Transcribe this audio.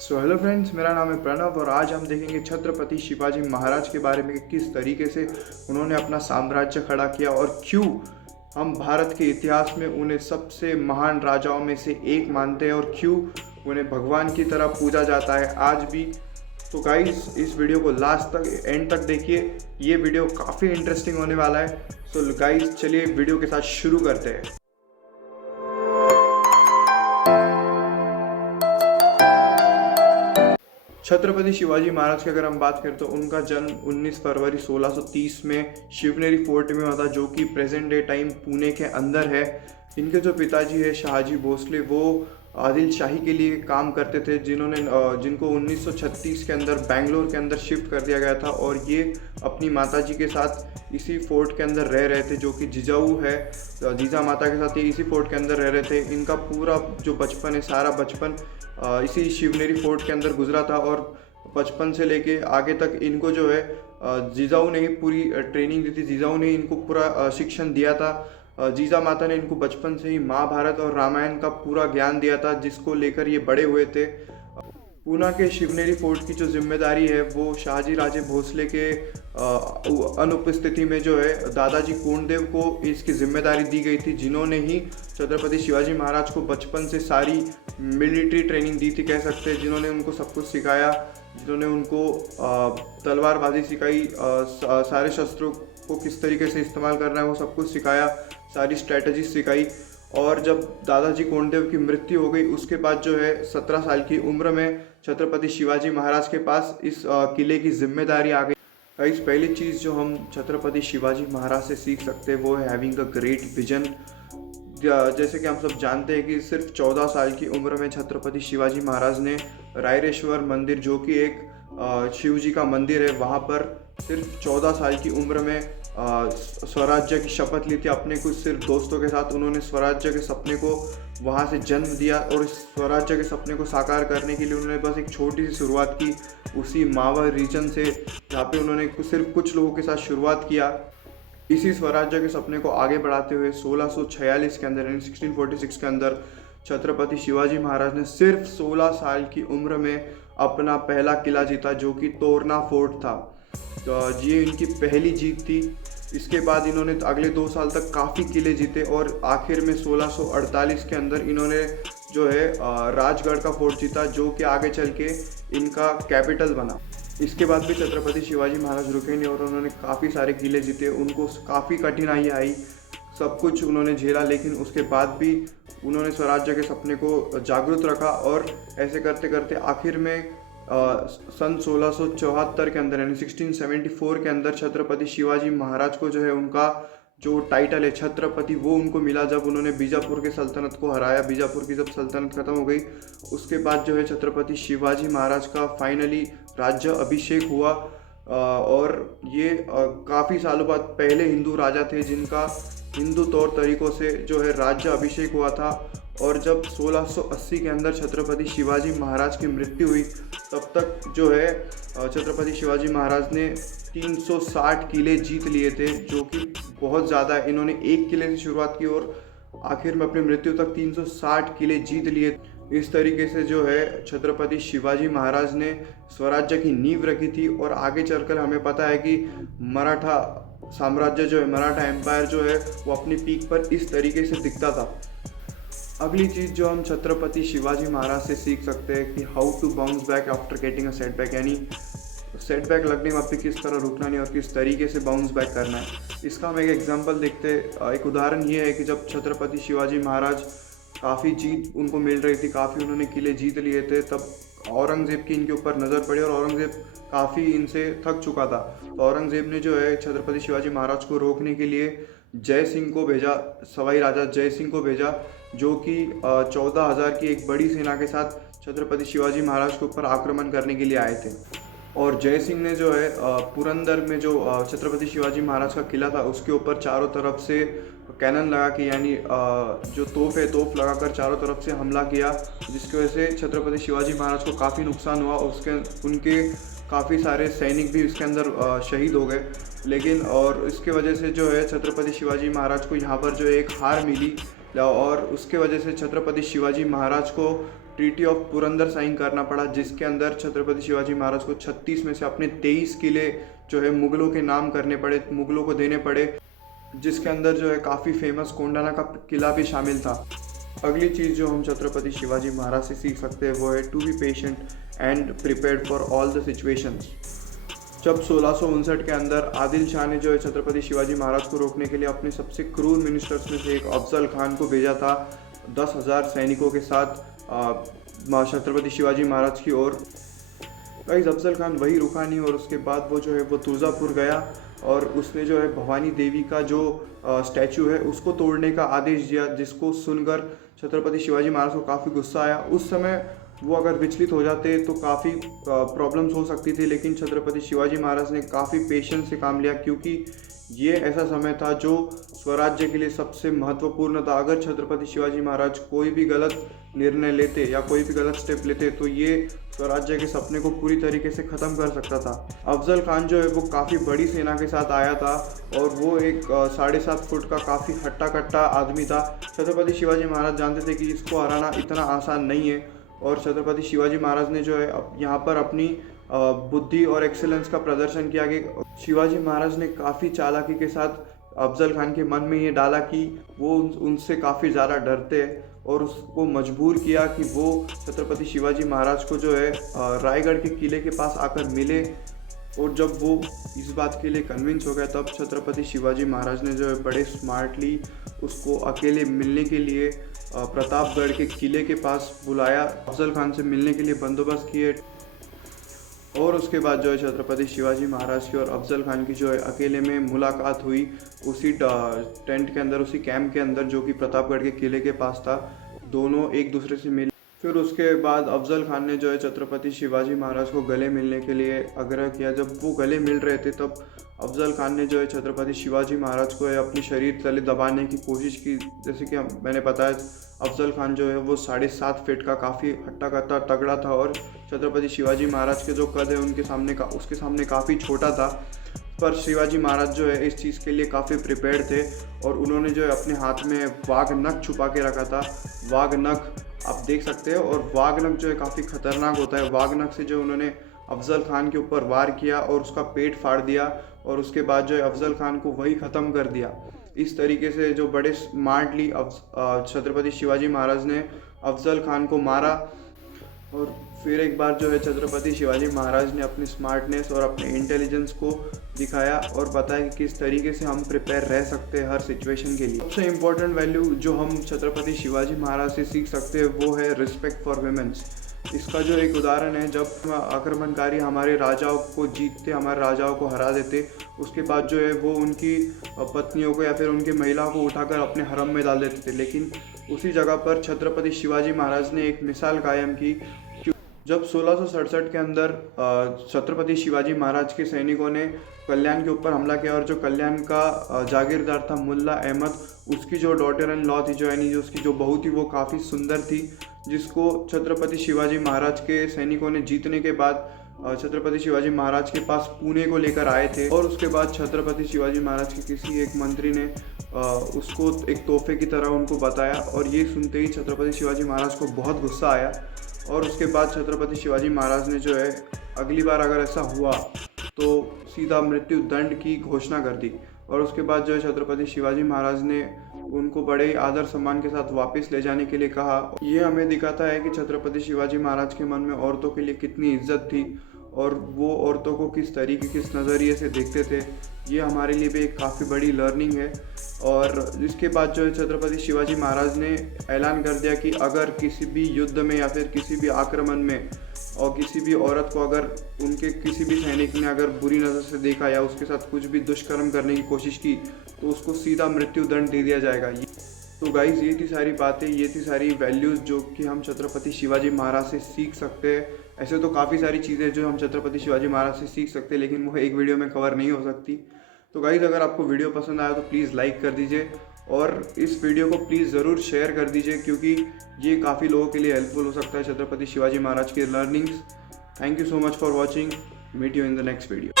Hello friends, मेरा नाम है प्रणव और आज हम देखेंगे छत्रपति शिवाजी महाराज के बारे में कि किस तरीके से उन्होंने अपना साम्राज्य खड़ा किया और क्यों हम भारत के इतिहास में उन्हें सबसे महान राजाओं में से एक मानते हैं और क्यों उन्हें भगवान की तरह पूजा जाता है आज भी। तो गाइस, इस वीडियो को लास्ट तक एंड तक देखिए, ये वीडियो काफ़ी इंटरेस्टिंग होने वाला है। सो गाइस, चलिए वीडियो के साथ शुरू करते हैं। छत्रपति शिवाजी महाराज की अगर हम बात करें तो उनका जन्म 19 फरवरी 1630 में शिवनेरी फोर्ट में हुआ था, जो कि प्रेजेंट डे टाइम पुणे के अंदर है। इनके जो पिताजी है शाहजी भोसले, वो आदिल शाही के लिए काम करते थे, जिनको 1936 के अंदर बेंगलोर के अंदर शिफ्ट कर दिया गया था और ये अपनी माताजी के साथ इसी फोर्ट के अंदर रह रहे थे, जो कि जिजाऊ है। जीजा माता के साथ ये इसी फोर्ट के अंदर रह रहे थे। इनका पूरा जो बचपन है, सारा बचपन इसी शिवनेरी फोर्ट के अंदर गुजरा था और बचपन से लेके आगे तक इनको जो है जीजाऊ ने ही पूरी ट्रेनिंग दी थी। जीजाऊ ने इनको पूरा शिक्षण दिया था। जीजा माता ने इनको बचपन से ही महाभारत और रामायण का पूरा ज्ञान दिया था, जिसको लेकर ये बड़े हुए थे। पूना के शिवनेरी फोर्ट की जो जिम्मेदारी है वो शाहजी राजे भोसले के अनुपस्थिति में जो है दादाजी कोंडदेव को इसकी जिम्मेदारी दी गई थी, जिन्होंने ही छत्रपति शिवाजी महाराज को बचपन से सारी मिलिट्री ट्रेनिंग दी थी, कह सकते हैं। जिन्होंने उनको सब कुछ सिखाया, जिन्होंने उनको तलवारबाजी सिखाई, सारे शस्त्रों को किस तरीके से इस्तेमाल करना है वो सब कुछ सिखाया, सारी स्ट्रैटेजी सिखाई। और जब दादाजी कोंडदेव की मृत्यु हो गई उसके बाद जो है 17 साल की उम्र में छत्रपति शिवाजी महाराज के पास इस किले की जिम्मेदारी आ गई। गाइस, पहली चीज़ जो हम छत्रपति शिवाजी महाराज से सीख सकते हैं वो है हैविंग अ ग्रेट विजन। जैसे कि हम सब जानते हैं कि सिर्फ 14 साल की उम्र में छत्रपति शिवाजी महाराज ने रायरेश्वर मंदिर, जो कि एक शिव जी का मंदिर है, वहाँ पर सिर्फ 14 साल की उम्र में स्वराज्य की शपथ ली थी। अपने कुछ सिर्फ दोस्तों के साथ उन्होंने स्वराज्य के सपने को वहाँ से जन्म दिया और इस स्वराज्य के सपने को साकार करने के लिए उन्होंने बस एक छोटी सी शुरुआत की उसी मावल रीजन से, जहाँ पे उन्होंने सिर्फ कुछ लोगों के साथ शुरुआत किया। इसी स्वराज्य के सपने को आगे बढ़ाते हुए 1646 के अंदर यानी 1646 के अंदर छत्रपति शिवाजी महाराज ने सिर्फ 16 साल की उम्र में अपना पहला किला जीता, जो कि तोरना फोर्ट था। तो ये इनकी पहली जीत थी। इसके बाद इन्होंने अगले 2 साल तक काफ़ी किले जीते और आखिर में 1648 के अंदर इन्होंने जो है राजगढ़ का फोर्ट जीता, जो कि आगे चल के इनका कैपिटल बना। इसके बाद भी छत्रपति शिवाजी महाराज रुके नहीं और उन्होंने काफ़ी सारे किले जीते। उनको काफ़ी कठिनाई आई, सब कुछ उन्होंने झेला, लेकिन उसके बाद भी उन्होंने स्वराज्य के सपने को जागरूक रखा और ऐसे करते करते आखिर में सन 1674 के अंदर यानी 1674 के अंदर छत्रपति शिवाजी महाराज को जो है उनका जो टाइटल है छत्रपति वो उनको मिला, जब उन्होंने बीजापुर के सल्तनत को हराया। बीजापुर की जब सल्तनत खत्म हो गई उसके बाद जो है छत्रपति शिवाजी महाराज का फाइनली राज्य अभिषेक हुआ। और ये काफ़ी सालों बाद पहले हिंदू राजा थे जिनका हिंदू तौर तरीक़ों से जो है राज्य अभिषेक हुआ था। और जब 1680 के अंदर छत्रपति शिवाजी महाराज की मृत्यु हुई तब तक जो है छत्रपति शिवाजी महाराज ने 360 किले जीत लिए थे, जो कि बहुत ज़्यादा है। इन्होंने एक किले से शुरुआत की और आखिर में अपनी मृत्यु तक 360 किले जीत लिए। इस तरीके से जो है छत्रपति शिवाजी महाराज ने स्वराज्य की नींव रखी थी और आगे चलकर हमें पता है कि मराठा साम्राज्य जो है, मराठा एम्पायर जो है, वो अपनी पीक पर इस तरीके से दिखता था। अगली चीज़ जो हम छत्रपति शिवाजी महाराज से सीख सकते हैं कि how to bounce back after getting a setback, यानी सेटबैक लगने में किस तरह रुकना नहीं और किस तरीके से बाउंस बैक करना है। इसका हम एक एग्जांपल देखते हैं। एक उदाहरण ये है कि जब छत्रपति शिवाजी महाराज काफ़ी जीत उनको मिल रही थी, काफ़ी उन्होंने किले जीत लिए थे, तब औरंगज़ेब की इनके ऊपर नज़र पड़ी और औरंगज़ेब काफ़ी इनसे थक चुका था। तो औरंगज़ेब ने जो है छत्रपति शिवाजी महाराज को रोकने के लिए जय सिंह को भेजा, सवाई राजा जय सिंह को भेजा, जो कि 14,000 की एक बड़ी सेना के साथ छत्रपति शिवाजी महाराज के ऊपर आक्रमण करने के लिए आए थे। और जय सिंह ने जो है पुरंदर में जो छत्रपति शिवाजी महाराज का किला था उसके ऊपर चारों तरफ से कैनन लगा के, यानी जो तोप लगाकर चारों तरफ से हमला किया, जिसकी वजह से छत्रपति शिवाजी महाराज को काफ़ी नुकसान हुआ। उनके काफ़ी सारे सैनिक भी इसके अंदर शहीद हो गए। लेकिन और इसके वजह से जो है छत्रपति शिवाजी महाराज को यहाँ पर जो एक हार मिली और उसके वजह से छत्रपति शिवाजी महाराज को ट्रीटी ऑफ पुरंदर साइन करना पड़ा, जिसके अंदर छत्रपति शिवाजी महाराज को 36 में से अपने 23 किले जो है मुगलों के नाम करने पड़े, मुगलों को देने पड़े, जिसके अंदर जो है काफ़ी फेमस कोंडाना का किला भी शामिल था। अगली चीज़ जो हम छत्रपति शिवाजी महाराज से सीख सकते हैं वो है to be patient and prepared for all the situations. जब 1659 के अंदर आदिल शाह ने जो है छत्रपति शिवाजी महाराज को रोकने के लिए अपने सबसे क्रूर मिनिस्टर्स में से एक अफजल खान को भेजा था 10,000 सैनिकों के साथ छत्रपति शिवाजी महाराज की ओर। गाइस अफजल खान वही रुका नहीं और उसके बाद वो जो है वो तुळजापुर गया और उसने जो है भवानी देवी का जो स्टैचू है उसको तोड़ने का आदेश दिया, जिसको सुनकर छत्रपति शिवाजी महाराज को काफ़ी गुस्सा आया। उस समय वो अगर विचलित हो जाते तो काफ़ी प्रॉब्लम्स हो सकती थी, लेकिन छत्रपति शिवाजी महाराज ने काफ़ी पेशेंस से काम लिया, क्योंकि ये ऐसा समय था जो स्वराज्य के लिए सबसे महत्वपूर्ण था। अगर छत्रपति शिवाजी महाराज कोई भी गलत निर्णय लेते या कोई भी गलत स्टेप लेते तो ये स्वराज्य के सपने को पूरी तरीके से ख़त्म कर सकता था। अफजल खान जो है वो काफ़ी बड़ी सेना के साथ आया था और वो एक 7.5 फुट का काफ़ी हट्टा कट्टा आदमी था। छत्रपति शिवाजी महाराज जानते थे कि इसको हराना इतना आसान नहीं है और छत्रपति शिवाजी महाराज ने जो है यहाँ पर अपनी बुद्धि और एक्सेलेंस का प्रदर्शन किया कि शिवाजी महाराज ने काफ़ी चालाकी के साथ अफजल खान के मन में ये डाला कि वो उनसे काफ़ी ज़्यादा डरते हैं और उसको मजबूर किया कि वो छत्रपति शिवाजी महाराज को जो है रायगढ़ के किले के पास आकर मिले। और जब वो इस बात के लिए कन्विंस हो गया तब छत्रपति शिवाजी महाराज ने जो है बड़े स्मार्टली उसको अकेले मिलने के लिए प्रतापगढ़ के किले के पास बुलाया, अफजल खान से मिलने के लिए बंदोबस्त किए और उसके बाद जो है छत्रपति शिवाजी महाराज की और अफजल खान की जो है अकेले में मुलाकात हुई उसी टेंट के अंदर, उसी कैंप के अंदर जो कि प्रतापगढ़ के किले के पास था। दोनों एक दूसरे से मिले। फिर उसके बाद अफजल खान ने जो है छत्रपति शिवाजी महाराज को गले मिलने के लिए आग्रह किया। जब वो गले मिल रहे थे तब अफजल खान ने जो है छत्रपति शिवाजी महाराज को अपनी शरीर तले दबाने की कोशिश की। जैसे कि मैंने बताया अफजल खान जो है वो 7.5 फीट का काफ़ी हट्टा कट्टा तगड़ा था और छत्रपति शिवाजी महाराज के जो कद है उसके सामने काफ़ी छोटा था। पर शिवाजी महाराज जो है इस चीज़ के लिए काफ़ी प्रिपेयर्ड थे और उन्होंने जो है अपने हाथ में वाघ नख छुपा के रखा था। वाघ नख आप देख सकते हो और वाघ नख जो है काफ़ी खतरनाक होता है। वाघ नख से जो उन्होंने अफजल खान के ऊपर वार किया और उसका पेट फाड़ दिया और उसके बाद जो है अफजल खान को वही ख़त्म कर दिया। इस तरीके से जो बड़े स्मार्टली छत्रपति शिवाजी महाराज ने अफजल खान को मारा। और फिर एक बार जो है छत्रपति शिवाजी महाराज ने अपनी स्मार्टनेस और अपने इंटेलिजेंस को दिखाया और बताया कि किस तरीके से हम प्रिपेयर रह सकते हैं हर सिचुएशन के लिए। सबसे इम्पोर्टेंट वैल्यू जो हम छत्रपति शिवाजी महाराज से सीख सकते हैं वो है रिस्पेक्ट फॉर वुमेन्स। इसका जो एक उदाहरण है, जब आक्रमणकारी हमारे राजाओं को जीतते, हमारे राजाओं को हरा देते, उसके बाद जो है वो उनकी पत्नियों को या फिर उनकी महिलाओं को उठाकर अपने हरम में डाल देते थे। लेकिन उसी जगह पर छत्रपति शिवाजी महाराज ने एक मिसाल कायम की। जब 1667 के अंदर छत्रपति शिवाजी महाराज के सैनिकों ने कल्याण के ऊपर हमला किया और जो कल्याण का जागीरदार था मुल्ला अहमद, उसकी जो डॉटर इन लॉ थी, जो यानी जो उसकी जो बहू थी, वो काफ़ी सुंदर थी, जिसको छत्रपति शिवाजी महाराज के सैनिकों ने जीतने के बाद छत्रपति शिवाजी महाराज के पास पुणे को लेकर आए थे। और उसके बाद छत्रपति शिवाजी महाराज के किसी एक मंत्री ने उसको एक तोहफे की तरह उनको बताया और ये सुनते ही छत्रपति शिवाजी महाराज को बहुत गुस्सा आया। और उसके बाद छत्रपति शिवाजी महाराज ने जो है अगली बार अगर ऐसा हुआ तो सीधा मृत्यु दंड की घोषणा कर दी। और उसके बाद जो है छत्रपति शिवाजी महाराज ने उनको बड़े आदर सम्मान के साथ वापस ले जाने के लिए कहा। ये हमें दिखाता है कि छत्रपति शिवाजी महाराज के मन में औरतों के लिए कितनी इज्जत थी और वो औरतों को किस तरीके, किस नज़रिए से देखते थे। ये हमारे लिए भी एक काफ़ी बड़ी लर्निंग है। और इसके बाद जो है छत्रपति शिवाजी महाराज ने ऐलान कर दिया कि अगर किसी भी युद्ध में या फिर किसी भी आक्रमण में और किसी भी औरत को अगर उनके किसी भी सैनिक ने अगर बुरी नज़र से देखा या उसके साथ कुछ भी दुष्कर्म करने की कोशिश की तो उसको सीधा मृत्यु दंड दे दिया जाएगा। तो गाइज़ ये थी सारी बातें, ये थी सारी वैल्यूज़ जो कि हम छत्रपति शिवाजी महाराज से सीख सकते हैं। ऐसे तो काफ़ी सारी चीज़ें जो हम छत्रपति शिवाजी महाराज से सीख सकते हैं, लेकिन वो एक वीडियो में कवर नहीं हो सकती। तो गाइज़ अगर आपको वीडियो पसंद आया तो प्लीज़ लाइक कर दीजिए और इस वीडियो को प्लीज़ ज़रूर शेयर कर दीजिए, क्योंकि ये काफ़ी लोगों के लिए हेल्पफुल हो सकता है छत्रपति शिवाजी महाराज की learnings. Thank you so much for watching. Meet you in the next video.